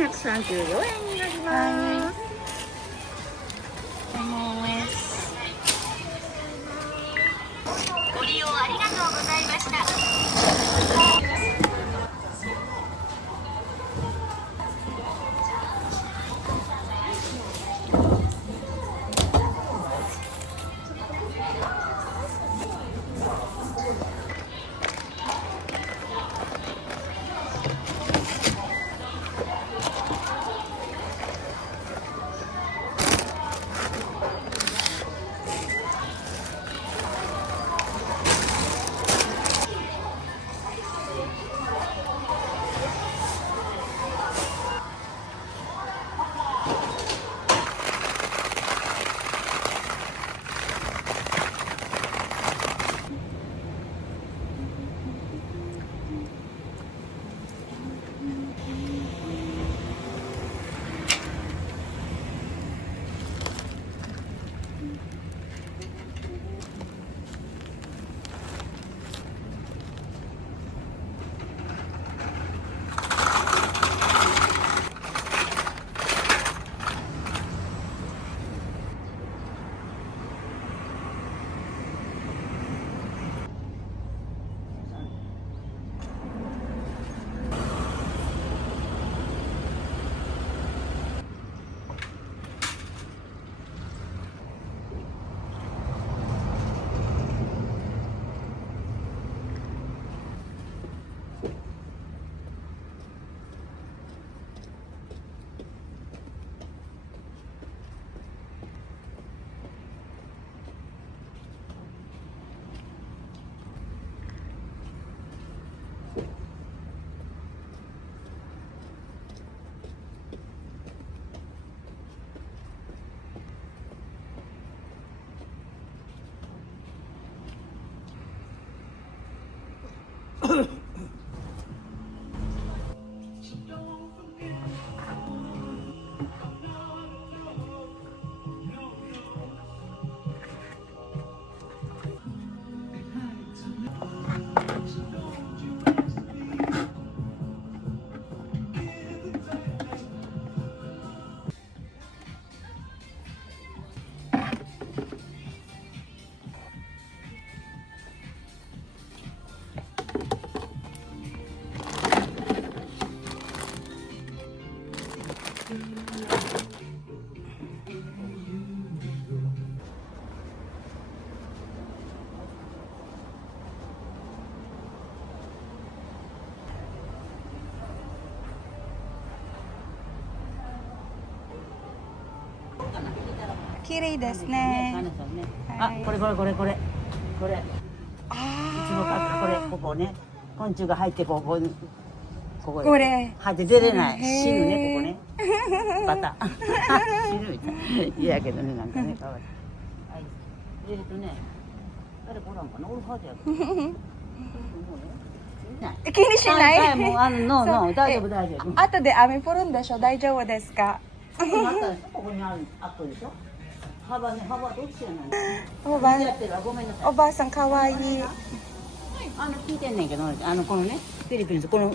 1234円になります。ご利用ありがとうございました。綺麗ですね。あ、これ。これ。うちのこれ、ここね。昆虫が入ってこここれ。入って出れない。死ぬね、ここね。バタ。死ぬみたい。嫌やけどね、なんかね、かわいい。はい。入れるとね、誰来らんかな、おるはずやけど。気にしない。もうノー、大丈夫。後で雨降るんでしょ、大丈夫ですか。ここにあったでしょ。幅どっちやない。おばあさん可愛い。聞いてんねんけど、このね、フィリピンズ、この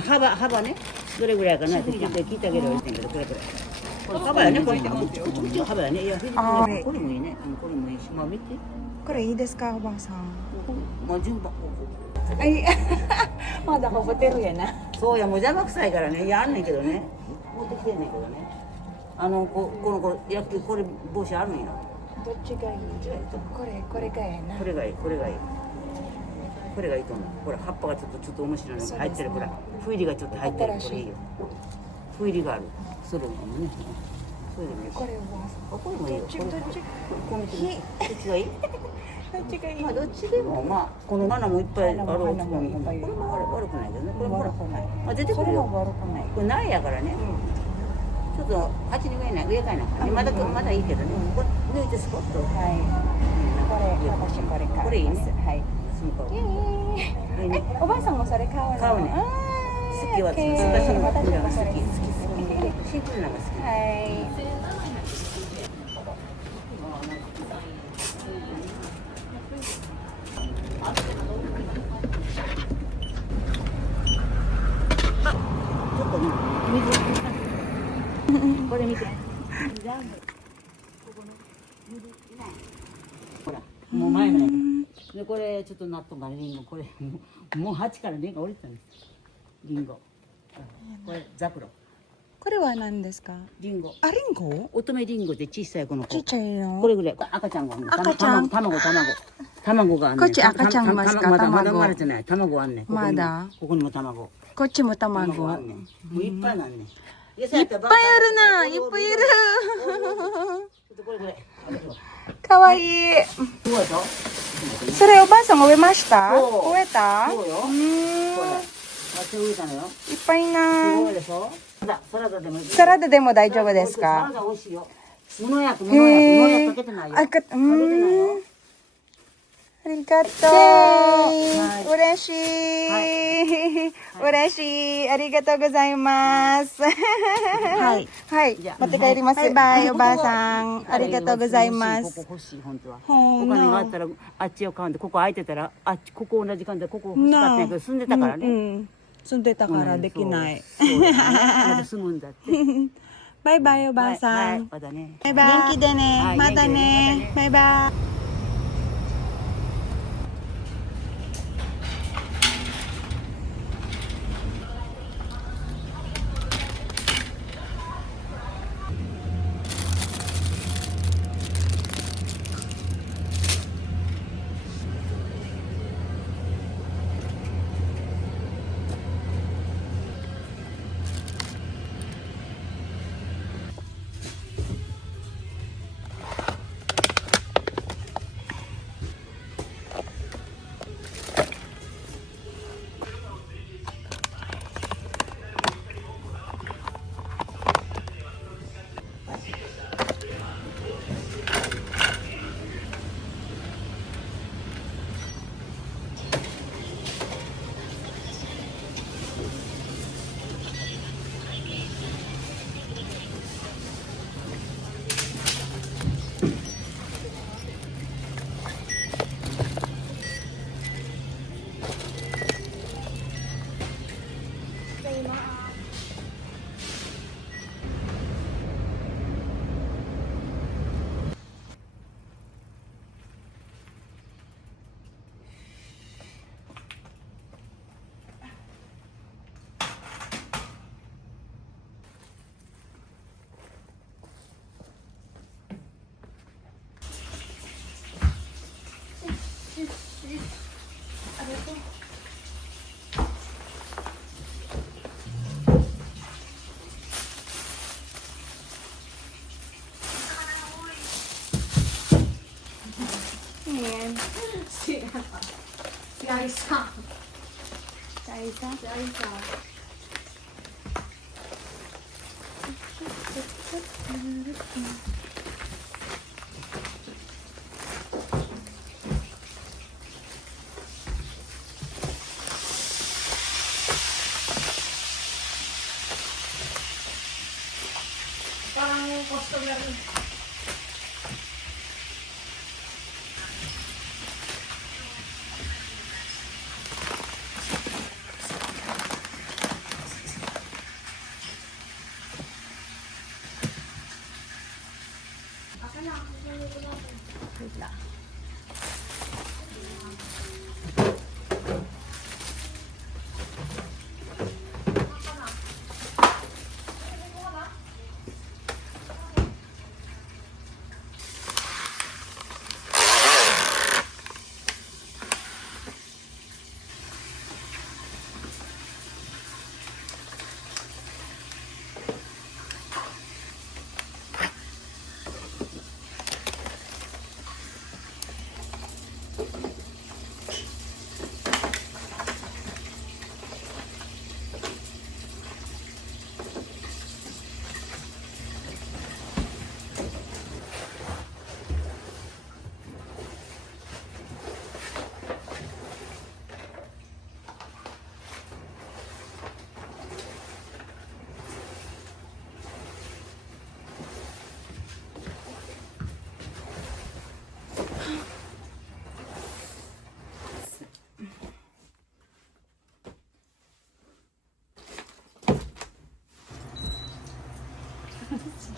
幅ね、どれぐらいかなって聞いてあげるよって言ってんけど、これ幅やね、これ幅やね。いや、フィリピンズ、これもいいね。これもいいし、まあ見て。これいいですか、おばあさん。もう順番。まだほぼてるやな。そうや、もう邪魔くさいからね、やんねんけどね。持ってきてんねんけどね。これ帽子あるんや。どっちがいい？これがいいな。これがいいと思う。ほら、葉っぱがちょっと面白いのが入ってるから、フイリがちょっと入ってる。これいいよ。フイリがある。それもね。それでもいいし。これは。これもいいよ。どっち？どっちがいい？どっちがいい？まあどっちでもこの花もいっぱいある。これも悪くないけどね。これも悪くない。あ、出てくるよ。これ苗やからね。ちょっと鉢に植え替えなかね。まだいいけどね。これ抜いてスポッと。はい。私これ買う。これいいね。はい。おばあさんもそれ買うの？買うね。好きは私も好き。シンプルなのが好き。はい。ちょっとね、水これ見て。ほら、もう前のやつ。で、これちょっと納豆がリンゴ、これもう鉢から根が降りてたんです。リンゴ。これザクロ。これは何ですか？リンゴ。あ、リンゴ？乙女リンゴで小さいこの子。ちっちゃいの。これぐらい。赤ちゃんがあんねん。赤ちゃん卵があんねん。こっち赤ちゃんいますか？まだ卵生まれてない。卵あんねん。ここにもまだここにも卵。こっちも卵。卵あんねん。もういっぱいなんねん。いっいっぱいあるな。いっぱいいる。これこれ。かわいい。どうやと？それおばあさん植えました？そう植えた？そうよ。うこれ。ん。あっち植えたのよ。いっぱいすな。ごいでしょ。サラダでもいい。サラダでも大丈夫ですサか？ラダ美味しいよ。無農薬かけてないよ。ありがとう。嬉しい。嬉しい。ありがとうございます。はい。はい。持って帰ります。バイバイ、おばあさん。ありがとうございます。ここ欲しい、本当は。おお金があったら、あっちを買うんで、ここ空いてたら、あっち、ここ同じ感じで、ここ欲しかったんやけど、住んでたからね。住んでたからできない。そうだね。まだ住むんだって。バイバイ、おばあさはいん。まだね。バイバイ。元気でね。またね。バイバイ。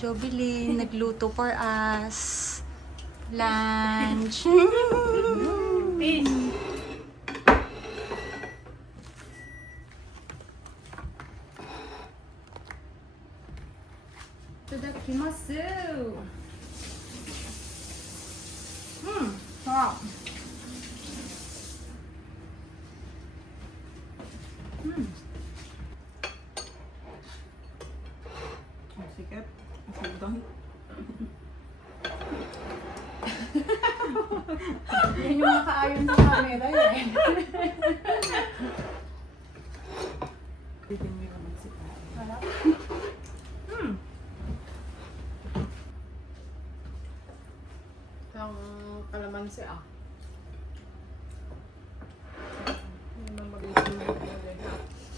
Jobilin, nagluto for us. Lunch. Itadakimasu. Sarap. Sikat. Sudang. Yan yung nakaayon sa camera eh. Bigyan mo yung magsikat. Sarap. Ang kalamansi ah. Hindi naman mag-iisip mo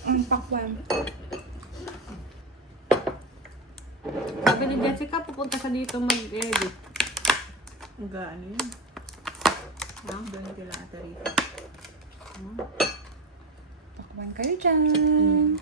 Ang pakwan. Sabi ni Jessica, pupunta ka dito mag-edit. Ang gaano yun? Doon kila ata rito. Pakwan kayo dyan.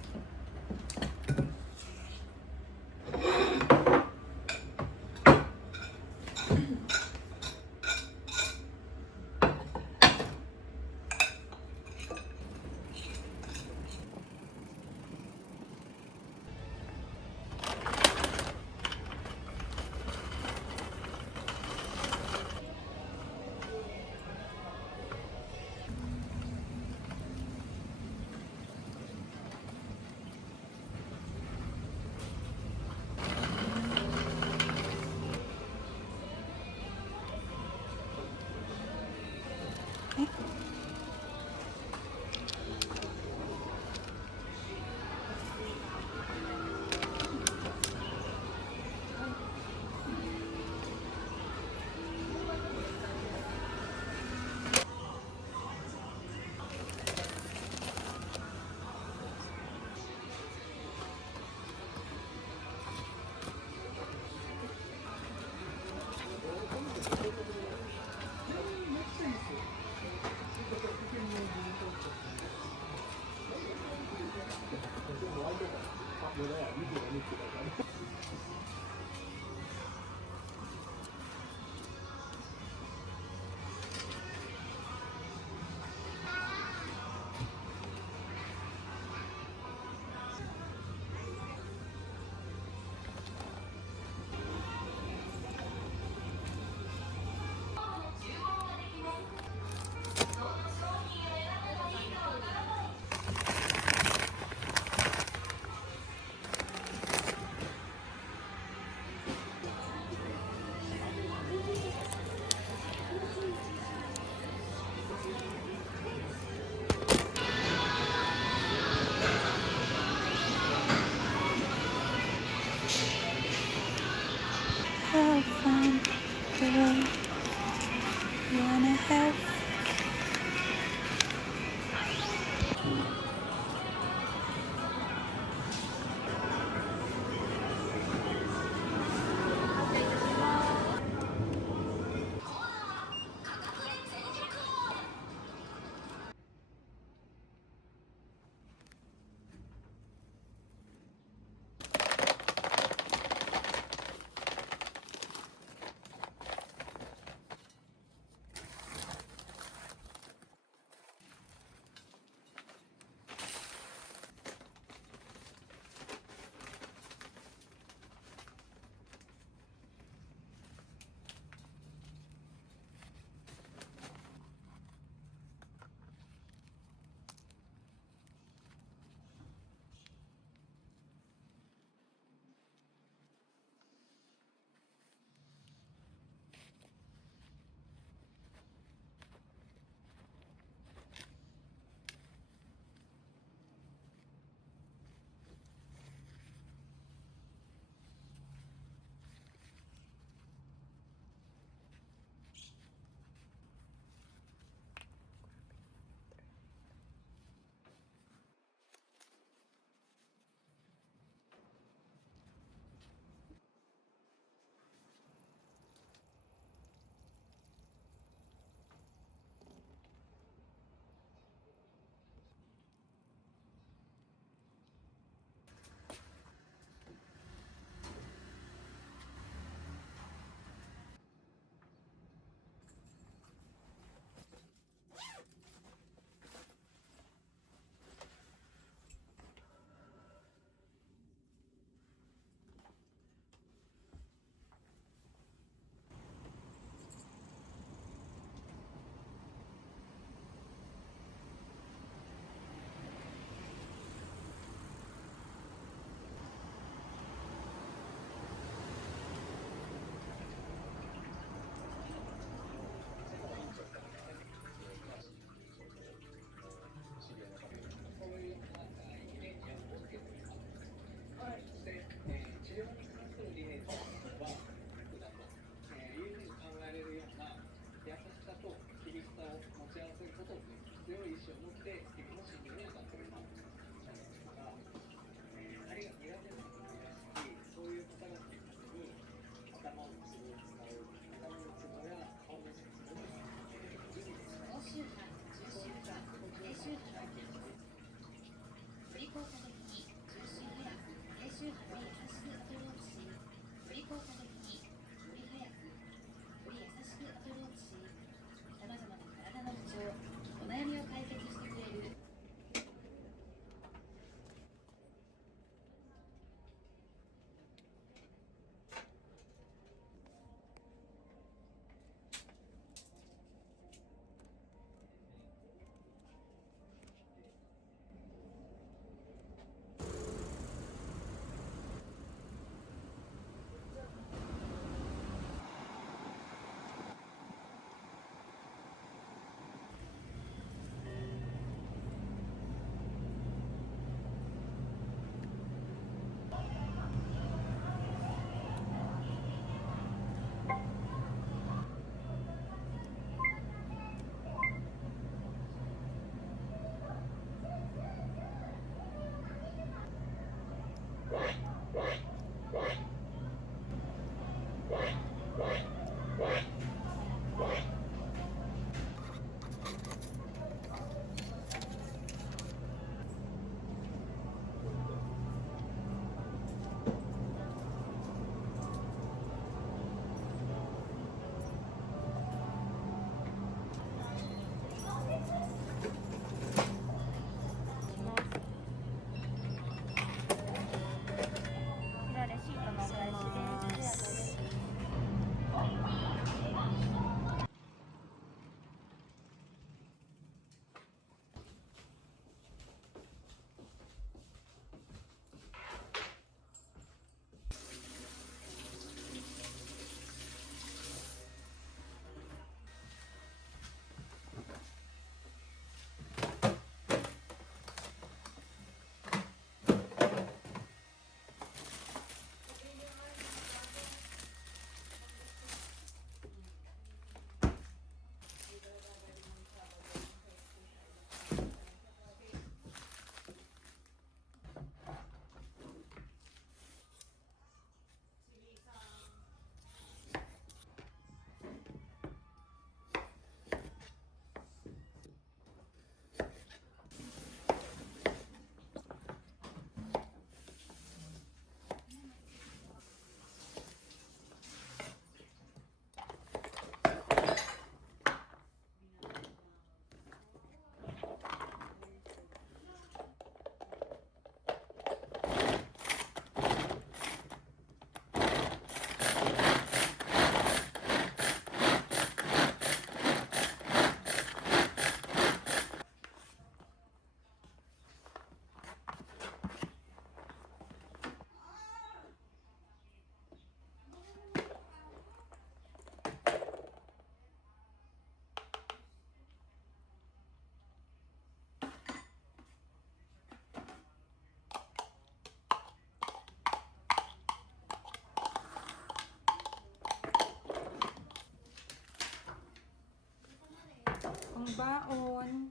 baon.